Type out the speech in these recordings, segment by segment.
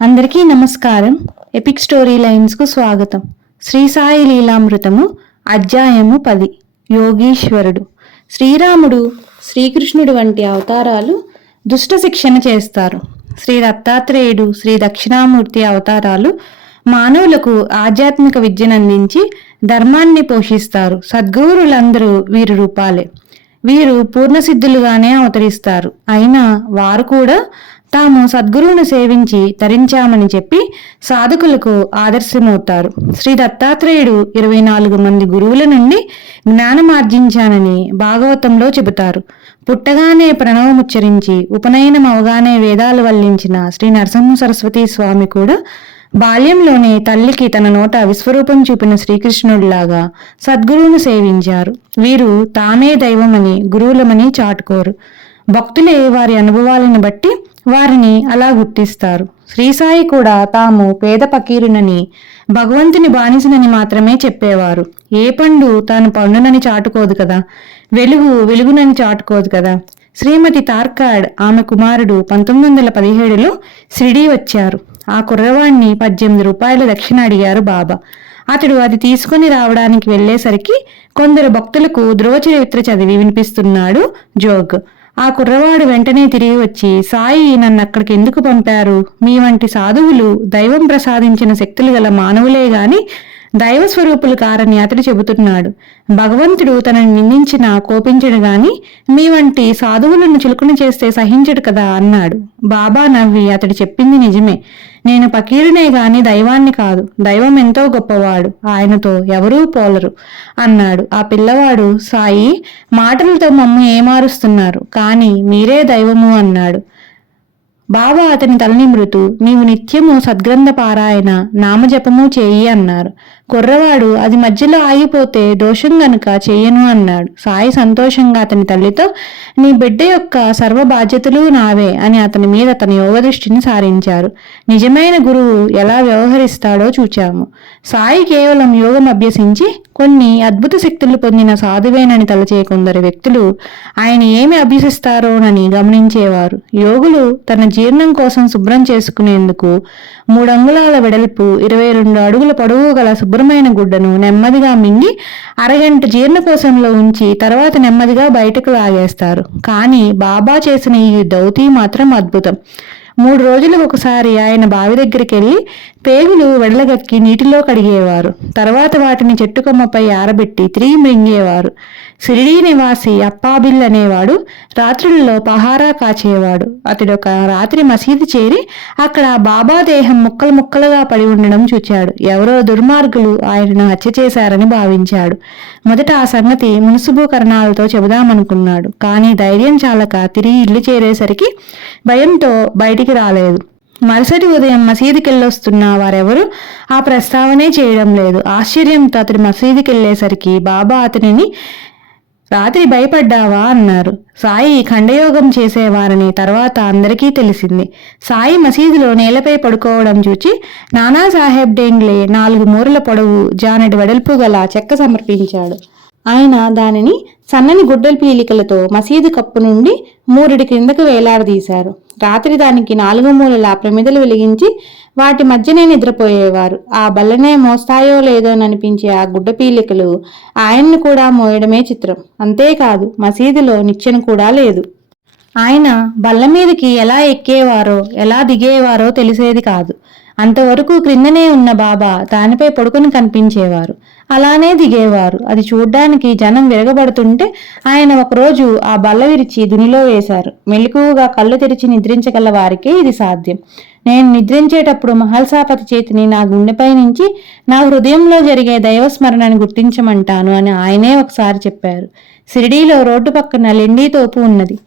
అందరికీ నమస్కారం. Epic story లైన్స్కు స్వాగతం. శ్రీ సాయి లీలామృతము అధ్యాయము 10. యోగీశ్వరుడు. శ్రీరాముడు, శ్రీకృష్ణుడు వంటి అవతారాలు దుష్ట శిక్షణ చేస్తారు. శ్రీ దత్తాత్రేయుడు, శ్రీ దక్షిణామూర్తి అవతారాలు మానవులకు ఆధ్యాత్మిక విద్యనందించి ధర్మాన్ని పోషిస్తారు. సద్గురువులందరూ వీరి రూపాలే. వీరు పూర్ణసిద్ధులుగానే అవతరిస్తారు. అయినా వారు కూడా తాము సద్గురువును సేవించి తరించామని చెప్పి సాధకులకు ఆదర్శమవుతారు. శ్రీ దత్తాత్రేయుడు 24 మంది గురువుల నుండి జ్ఞానమార్జించానని భాగవతంలో చెబుతారు. పుట్టగానే ప్రణవముచ్చరించి ఉపనయనం అవగానే వేదాలు వల్లించిన శ్రీ నరసింహ సరస్వతి స్వామి కూడా బాల్యంలోనే తల్లికి తన నోట విశ్వరూపం చూపిన శ్రీకృష్ణుడిలాగా సద్గురువును సేవించారు. వీరు తామే దైవమని గురువులమని చాటుకోరు. భక్తులే వారి అనుభవాలను బట్టి వారిని అలా గుర్తిస్తారు. శ్రీసాయి కూడా తాము పేద పకీరునని, భగవంతుని బానిసనని మాత్రమే చెప్పేవారు. ఏ పండు తాను పండునని చాటుకోదు కదా, వెలుగునని చాటుకోదు కదా. శ్రీమతి తార్కాడ్ ఆమె కుమారుడు 1917లో షిరిడీ వచ్చారు. ఆ కుర్రవాణ్ణి 18 రూపాయల దక్షిణ అడిగారు బాబా. అతడు అది తీసుకుని రావడానికి వెళ్లేసరికి కొందరు భక్తులకు ధ్రువ చరిత్ర చదివి వినిపిస్తున్నాడు జోగ్. ఆ కుర్రవాడు వెంటనే తిరిగి వచ్చి, సాయి నన్ను అక్కడికి ఎందుకు పంపారు? మీ వంటి సాధువులు దైవం ప్రసాదించిన శక్తులు గల మానవులే గాని దైవ స్వరూపులు కారని అతడు చెబుతున్నాడు. భగవంతుడు తనని నిందించినా కోపించడు గాని మీ వంటి సాధువులను చులకన చేస్తే సహించడు కదా అన్నాడు. బాబా నవ్వి, అతడు చెప్పింది నిజమే. నేను పకీరునే గాని దైవాన్ని కాదు. దైవం ఎంతో గొప్పవాడు, ఆయనతో ఎవరూ పోలరు అన్నాడు. ఆ పిల్లవాడు, సాయి మాటలతో మమ్ము ఏమారుస్తున్నారు, కానీ మీరే దైవము అన్నాడు. బాబా అతని తలనిమృతూ, నీవు నిత్యము సద్గ్రంథ పారాయణ నామజపము చేయి అన్నారు. కుర్రవాడు, అది మధ్యలో ఆగిపోతే దోషం గనుక చెయ్యను అన్నాడు. సాయి సంతోషంగా అతని తల్లితో, నీ బిడ్డ యొక్క సర్వ బాధ్యతలు నావే అని అతని మీద తన యోగ దృష్టిని సారించారు. నిజమైన గురువు ఎలా వ్యవహరిస్తాడో చూచాము. సాయి కేవలం యోగం అభ్యసించి కొన్ని అద్భుత శక్తులు పొందిన సాధువేనని తలచే కొందరు వ్యక్తులు ఆయన ఏమి అభ్యసిస్తారోనని గమనించేవారు. యోగులు తన జీర్ణం కోసం శుభ్రం చేసుకునేందుకు 3 అంగుళాల వెడల్పు 22 అడుగుల పొడవు గల శుభ్రమైన గుడ్డను నెమ్మదిగా మింగి అరగంట జీర్ణకోశంలో ఉంచి తర్వాత నెమ్మదిగా బయటకు లాగేస్తారు. కానీ బాబా చేసిన ఈ దౌతి మాత్రం అద్భుతం. 3 రోజులకు ఒకసారి ఆయన బావి దగ్గరికి వెళ్ళి పేగులు వెడలగక్కి నీటిలో కడిగేవారు. తర్వాత వాటిని చెట్టు కొమ్మపై ఆరబెట్టి తిరిగి మృంగేవారు. షిరిడీ నివాసి అప్పాబిల్ అనేవాడు రాత్రులలో పహారా కాచేవాడు. అతడొక రాత్రి మసీదు చేరి అక్కడ బాబా దేహం ముక్కలు ముక్కలుగా పడి ఉండడం చూచాడు. ఎవరో దుర్మార్గులు ఆయనను హత్య చేశారని భావించాడు. మొదట ఆ సంగతి మున్సిబు కరణాలతో చెబుదామనుకున్నాడు. కానీ ధైర్యం చాలక తిరిగి ఇల్లు చేరేసరికి భయంతో బయటికి రాలేదు. మరుసటి ఉదయం మసీదుకెళ్ళొస్తున్న వారెవరూ ఆ ప్రస్తావనే చేయడం లేదు. ఆశ్చర్యంతో అతడు మసీదుకెళ్లేసరికి బాబా అతనిని, రాత్రి భయపడ్డావా అన్నారు. సాయి ఖండయోగం చేసేవారని తర్వాత అందరికీ తెలిసింది. సాయి మసీదులో నేలపై పడుకోవడం చూచి నానాసాహెబ్ డేంగ్లే 4 మూరల పొడవు జానెడు వెడల్పు గల చెక్క సమర్పించాడు. ఆయన దానిని సన్నని గుడ్డల పీలికలతో మసీదు కప్పు నుండి 3 క్రిందకు వేలాడదీశారు. రాత్రి దానికి 4 మూలలా ప్రమిదలు వెలిగించి వాటి మధ్యనే నిద్రపోయేవారు. ఆ బల్లనే మోస్తాయో లేదోననిపించే ఆ గుడ్డ పీలికలు ఆయన్ను కూడా మోయడమే చిత్రం. అంతేకాదు, మసీదులో నిచ్చెన కూడా లేదు. ఆయన బల్ల మీదకి ఎలా ఎక్కేవారో ఎలా దిగేవారో తెలిసేది కాదు. అంతవరకు క్రిందనే ఉన్న బాబా దానిపై పడుకుని కనిపించేవారు. అలానే దిగేవారు. అది చూడ్డానికి జనం విరగబడుతుంటే ఆయన ఒకరోజు ఆ బల్ల విరిచి దునిలో వేశారు. మెలకువగా కళ్ళు తెరిచి నిద్రించగల వారికే ఇది సాధ్యం. నేను నిద్రించేటప్పుడు మహల్సాపతి చేతిని నా గుండెపై నుంచి నా హృదయంలో జరిగే దైవస్మరణని గుర్తించమంటాను అని ఆయనే ఒకసారి చెప్పారు. షిరిడీలో రోడ్డు పక్కన లెండీ తోపు ఉన్నది.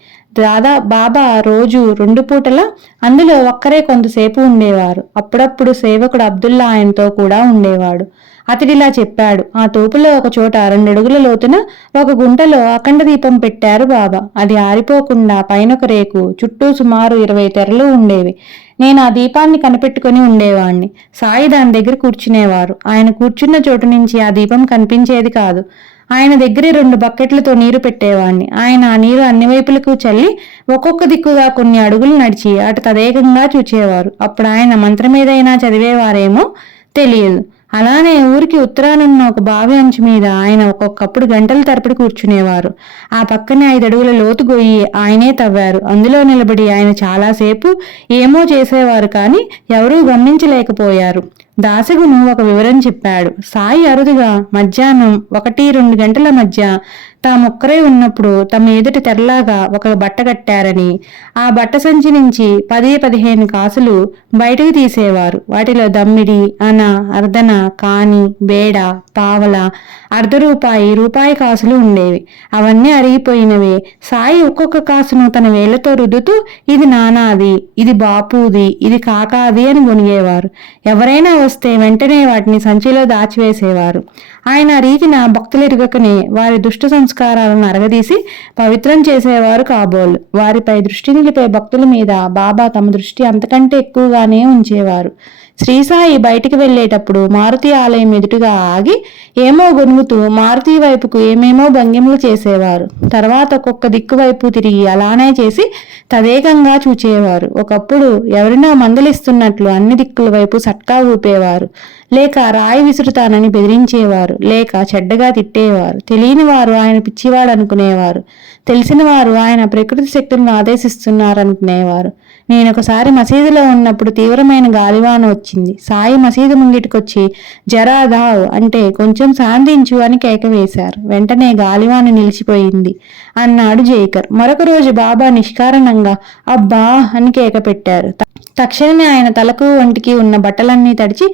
బాబా రోజు 2 పూటలా అందులో ఒక్కరే కొంతసేపు ఉండేవారు. అప్పుడప్పుడు సేవకుడు అబ్దుల్లా ఆయనతో కూడా ఉండేవాడు. అతడిలా చెప్పాడు. ఆ తోపులో ఒక చోట 2 అడుగుల లోతున ఒక గుంటలో అఖండ దీపం పెట్టారు బాబా. అది ఆరిపోకుండా పైనొక రేకు, చుట్టూ సుమారు 20 తెరలు ఉండేవి. నేను ఆ దీపాన్ని కనిపెట్టుకుని ఉండేవాణ్ణి. సాయి దాని దగ్గర కూర్చునేవారు. ఆయన కూర్చున్న చోటు నుంచి ఆ దీపం కనిపించేది కాదు. ఆయన దగ్గరే 2 బకెట్లతో నీరు పెట్టేవాణ్ణి. ఆయన ఆ నీరు అన్ని వైపులకు చల్లి ఒక్కొక్క దిక్కుగా కొన్ని అడుగులు నడిచి అటు తదేకంగా చూచేవారు. అప్పుడు ఆయన మంత్రమేదైనా చదివేవారేమో తెలియదు. అలానే ఊరికి ఉత్తరానున్న ఒక బావి అంచు మీద ఆయన ఒక్కొక్కప్పుడు గంటల తరబడి కూర్చునేవారు. ఆ పక్కనే 5 అడుగుల లోతు గొయ్యి ఆయనే తవ్వారు. అందులో నిలబడి ఆయన చాలాసేపు ఏమో చేసేవారు, కానీ ఎవరూ గమనించలేకపోయారు. దాసగును ఒక వివరం చెప్పాడు. సాయి అరుదుగా మధ్యాహ్నం 1-2 గంటల మధ్య తామొక్కరే ఉన్నప్పుడు తమ ఎదుటి తెరలాగా ఒక బట్ట కట్టారని, ఆ బట్ట సంచి నుంచి 10-15 కాసులు బయటకు తీసేవారు. వాటిలో దమ్మిడి, అన, అర్ధన, కాని, బేడ, పావల, ₹1 రూపాయి కాసులు ఉండేవి. అవన్నీ అరిగిపోయినవే. సాయి ఒక్కొక్క కాసును తన వేళ్లతో రుద్దుతూ ఇది నానాది, ఇది బాపూది, ఇది కాకాది అని గొనిగేవారు. ఎవరైనా వస్తే వెంటనే వాటిని సంచిలో దాచివేసేవారు. ఆయన రీతిన భక్తులెరుగకనే వారి దుష్ట సంస్కారాలను అరగదీసి పవిత్రం చేసేవారు కాబోలు. వారిపై దృష్టి నిలిపే భక్తుల మీద బాబా తమ దృష్టి అంతకంటే ఎక్కువగానే ఉంచేవారు. శ్రీసాయి బయటికి వెళ్లేటప్పుడు మారుతి ఆలయం ఎదుటుగా ఆగి ఏమో గొనుగుతూ మారుతి వైపుకు ఏమేమో భంగిమలు చేసేవారు. తర్వాత ఒక్కొక్క దిక్కు వైపు తిరిగి అలానే చేసి తదేకంగా చూచేవారు. ఒకప్పుడు ఎవరినో మందలిస్తున్నట్లు అన్ని దిక్కుల వైపు సట్కా ఊపేవారు. లేక రాయి విసురుతానని బెదిరించేవారు, లేక చెడ్డగా తిట్టేవారు. తెలియని వారు ఆయన పిచ్చివాడు అనుకునేవారు, తెలిసిన వారు ఆయన ప్రకృతి శక్తులను ఆదేశిస్తున్నారనుకునేవారు. నేనొకసారి మసీదులో ఉన్నప్పుడు తీవ్రమైన గాలివాన వచ్చింది. సాయి మసీదు ముంగిటికొచ్చి జరా దావ్ అంటే కొంచెం శాంతించు అని కేక వేశారు. వెంటనే గాలివాన నిలిచిపోయింది అన్నాడు జైకర్. మరొక రోజు బాబా నిష్కారణంగా అబ్బా అని కేక పెట్టారు. తక్షణమే ఆయన తలకు ఒంటికి ఉన్న బట్టలన్నీ తడిచి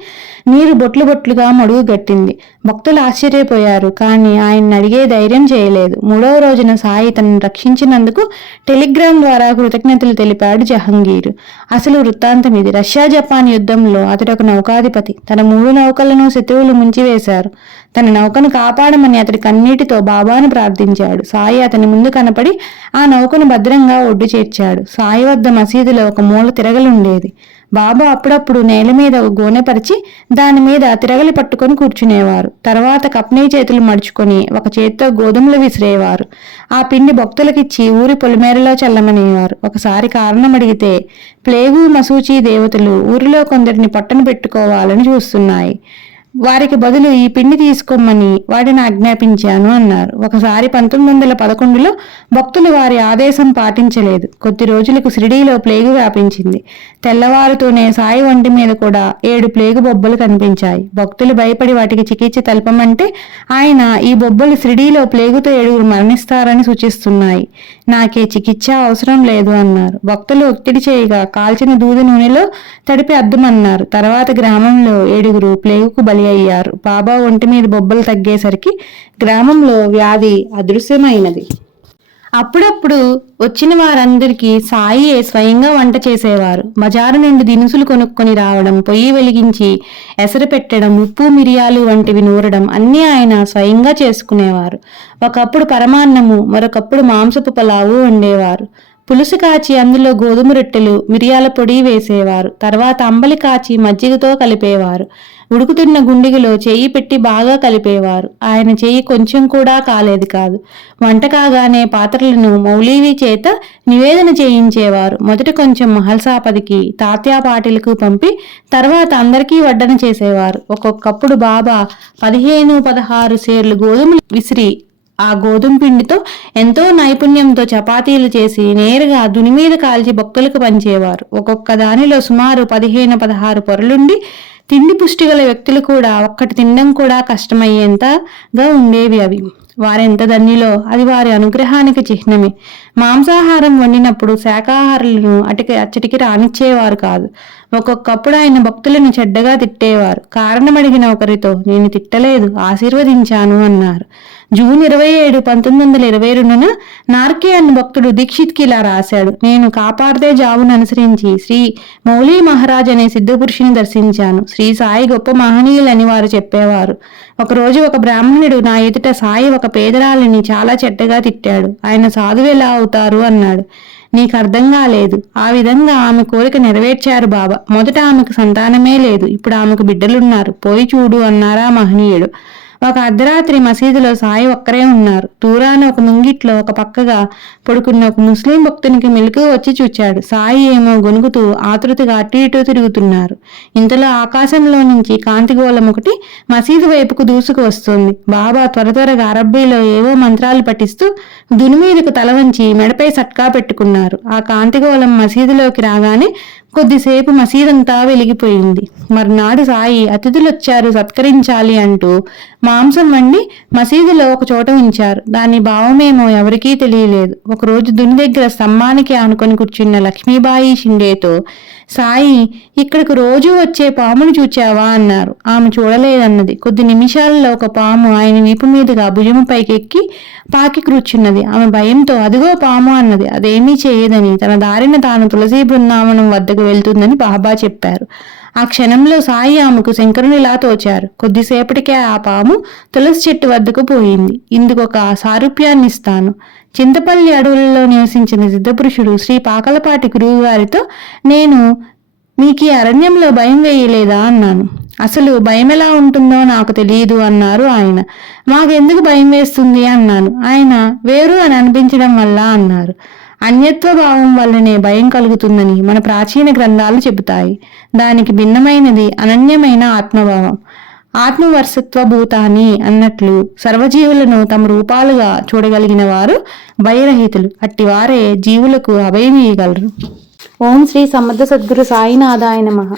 నీరు బొట్లు బొట్లుగా మడుగు గట్టింది. భక్తులు ఆశ్చర్యపోయారు, కానీ ఆయన్ని అడిగే ధైర్యం చేయలేదు. 3వ రోజున సాయి తనను రక్షించినందుకు టెలిగ్రామ్ ద్వారా కృతజ్ఞతలు తెలిపాడు జహంగీర్. అసలు వృత్తాంతం ఇది. రష్యా జపాన్ యుద్ధంలో అతడు ఒక నౌకాధిపతి. తన 3 నౌకలను శత్రువులు ముంచివేశారు. తన నౌకను కాపాడమని అతడి కన్నీటితో బాబాను ప్రార్థించాడు. సాయి అతని ముందు కనపడి ఆ నౌకను భద్రంగా ఒడ్డు చేర్చాడు. సాయి వద్ద మసీదులో ఒక మూల తిరగలుండేది. బాబా అప్పుడప్పుడు నేల మీద ఒక గోనె పరిచి దాని మీద తిరగలి పట్టుకొని కూర్చునేవారు. తర్వాత కప్నీ చేతులు మడుచుకొని ఒక చేత్తో గోధుమలు విసిరేవారు. ఆ పిండి భక్తులకిచ్చి ఊరి పొలిమేరలో చల్లమనేవారు. ఒకసారి కారణం అడిగితే ప్లేగు మసూచి దేవతలు ఊరిలో కొందరిని పట్టను పెట్టుకోవాలని చూస్తున్నాయి, వారికి బదులు ఈ పిండి తీసుకోమని వాటిని ఆజ్ఞాపించాను అన్నారు. ఒకసారి 1911లో భక్తులు వారి ఆదేశం పాటించలేదు. కొద్ది రోజులకు షిరిడీలో ప్లేగు వ్యాపించింది. తెల్లవారుతూనే సాయి ఒంటి మీద కూడా 7 ప్లేగు బొబ్బలు కనిపించాయి. భక్తులు భయపడి వాటికి చికిత్స తెలపమంటే ఆయన ఈ బొబ్బలు షిరిడీలో ప్లేగుతో 7 మరణిస్తారని సూచిస్తున్నాయి, నాకే చికిత్స అవసరం లేదు అన్నారు. భక్తులు ఒత్తిడి చేయగా కాల్చిన దూది నూనెలో తడిపి అద్దమన్నారు. తర్వాత గ్రామంలో 7 ప్లేగుకు బలి అయ్యారు. బాబా ఒంటి మీద బొబ్బలు తగ్గేసరికి గ్రామంలో వ్యాధి అదృశ్యమైనది. అప్పుడప్పుడు వచ్చిన వారందరికీ సాయియే స్వయంగా వంట చేసేవారు. బజారు నుండి దినుసులు కొనుక్కొని రావడం, పొయ్యి వెలిగించి ఎసరు పెట్టడం, ఉప్పు మిరియాలు వంటివి నూరడం అన్నీ ఆయన స్వయంగా చేసుకునేవారు. ఒకప్పుడు పరమాన్నము, మరొకప్పుడు మాంసపు పలావు వండేవారు. పులుసు కాచి అందులో గోధుమ రొట్టెలు, మిరియాల పొడి వేసేవారు. తర్వాత అంబలి కాచి మజ్జిగతో కలిపేవారు. ఉడుకుతున్న గుండిగలో చెయ్యి పెట్టి బాగా కలిపేవారు. ఆయన చెయ్యి కొంచెం కూడా కాలేదు కాదు. వంట కాగానే పాత్రలను మౌలీవి చేత నివేదన చేయించేవారు. మొదట కొంచెం మహల్సాపదికి, తాత్యా పాటిలకు పంపి తర్వాత అందరికీ వడ్డన చేసేవారు. ఒక్కొక్కప్పుడు బాబా 15-16 సేర్లు గోధుమలు విసిరి ఆ గోధుమ పిండితో ఎంతో నైపుణ్యంతో చపాతీలు చేసి నేరుగా దుని మీద కాల్చి భక్తులకు పంచేవారు. ఒక్కొక్క దానిలో సుమారు 15-16 పొరలుండి తిండి పుష్టిగల వ్యక్తులు కూడా ఒక్కటి తినడం కూడా కష్టమయ్యేంతగా ఉండేవి అవి. వారెంత ధన్యులో అది వారి అనుగ్రహానికి చిహ్నమే. మాంసాహారం వండినప్పుడు శాకాహారులను అచ్చటికి రానిచ్చేవారు కాదు. ఒక్కొక్కప్పుడు ఆయన భక్తులను చెడ్డగా తిట్టేవారు. కారణమడిగిన ఒకరితో నేను తిట్టలేదు, ఆశీర్వదించాను అన్నారు. జూన్ 27, 1922న నార్కే అన్న భక్తుడు దీక్షిత్కి ఇలా రాశాడు. నేను కాపాడితే జావును అనుసరించి శ్రీ మౌళీ మహారాజ్ అనే సిద్ధపురుషుని దర్శించాను. శ్రీ సాయి గొప్ప మహనీయులని వారు చెప్పేవారు. ఒకరోజు ఒక బ్రాహ్మణుడు నా ఎదుట సాయి ఒక పేదరాలిని చాలా చెడ్డగా తిట్టాడు. ఆయన సాధువు ఎలా అవుతారు అన్నాడు. నీకు అర్థం కాలేదు. ఆ విధంగా ఆమె కోరిక నెరవేర్చారు బాబా. మొదట ఆమెకు సంతానమే లేదు, ఇప్పుడు ఆమెకు బిడ్డలున్నారు, పోయి చూడు అన్నారా మహనీయుడు. ఒక అర్ధరాత్రి మసీదులో సాయి ఒక్కరే ఉన్నారు. దూరాన ఒక ముంగిట్లో ఒక పక్కగా పడుకున్న ఒక ముస్లిం భక్తునికి మెలకువ వచ్చి చూచాడు. సాయి ఏమో గొనుగుతూ ఆతృతగా అటు ఇటు తిరుగుతున్నారు. ఇంతలో ఆకాశంలో నుంచి కాంతిగోళం ఒకటి మసీదు వైపుకు దూసుకు వస్తోంది. బాబా త్వరగా అరబ్బీలో ఏవో మంత్రాలు పఠిస్తూ దుని మీదకు తల వంచి మెడపై సట్కా పెట్టుకున్నారు. ఆ కాంతిగోళం మసీదులోకి రాగానే కొద్దిసేపు మసీదంతా వెలిగిపోయింది. మర్నాడు సాయి అతిథులొచ్చారు, సత్కరించాలి అంటూ మాంసం వండి మసీదులో ఒక చోట ఉంచారు. దాని భావమేమో ఎవరికీ తెలియలేదు. ఒకరోజు దుని దగ్గర స్తంభానికి ఆనుకొని కూర్చున్న లక్ష్మీబాయి షిండేతో సాయి, ఇక్కడికి రోజూ వచ్చే పామును చూచావా అన్నారు. ఆమె చూడలేదన్నది. కొద్ది నిమిషాలలో ఒక పాము ఆయన వీపు మీదుగా భుజము పైకెక్కి పాకి కూర్చున్నది. ఆమె భయంతో అదిగో పాము అన్నది. అదేమీ చేయదని, తన దారిన తాను తులసీ బృందావనం వద్దకు వెళ్తుందని బాబా చెప్పారు. ఆ క్షణంలో సాయి ఆమెకు శంకరునిలా తోచారు. కొద్దిసేపటికే ఆ పాము తులసి చెట్టు వద్దకు పోయింది. ఇందుకొక సారూప్యాన్నిస్తాను. చింతపల్లి అడవులలో నివసించిన సిద్ధపురుషుడు శ్రీ పాకలపాటి గురువు గారితో, నేను మీకు ఈ అరణ్యంలో భయం వేయలేదా అన్నాను. అసలు భయం ఎలా ఉంటుందో నాకు తెలియదు అన్నారు ఆయన. మాకెందుకు భయం వేస్తుంది అన్నాను. ఆయన వేరు అని అనిపించడం వల్ల అన్నారు. అన్యత్వ భావం వల్లనే భయం కలుగుతుందని మన ప్రాచీన గ్రంథాలు చెబుతాయి. దానికి భిన్నమైనది అనన్యమైన ఆత్మభావం. ఆత్మవర్షత్వ భూతాని అన్నట్లు సర్వజీవులను తమ రూపాలుగా చూడగలిగిన వారు భయరహితులు. అట్టివారే జీవులకు అభయం ఇయ్యగలరు. ఓం శ్రీ సమర్థ సద్గురు సాయినాథాయ నమః.